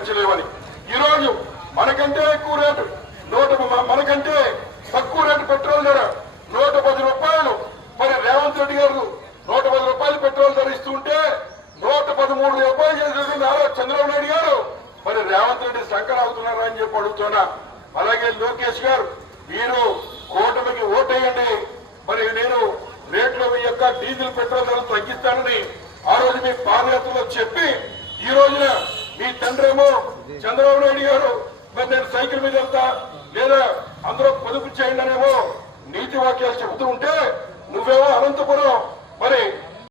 పెంచలేవని. ఈ రోజు మనకంటే ఎక్కువ రేటు మనకంటే తక్కువ రేటు పెట్రోల్ ధర 110 రూపాయలు. మరి రేవంత్ రెడ్డి గారు 110 రూపాయలు పెట్రోల్ ధర ఇస్తుంటే 113 రూపాయలు చేసినటువంటి చంద్రబాబు నాయుడు గారు మరి రేవంత్ రెడ్డి సంకరావుతున్నారా అని చెప్పి అడుగుతున్నా. అలాగే లోకేష్ గారు మీరు కూటమికి ఓటేయండి, మరి నేను రేట్లు మీ యొక్క డీజిల్ పెట్రోల్ ధర తగ్గిస్తానని ఆ రోజు మీ పాదయాత్రలో చెప్పి ఈ రోజున మీ తండ్రి ఏమో చంద్రబాబు నాయుడు గారు మరి నేను సైకిల్ మీద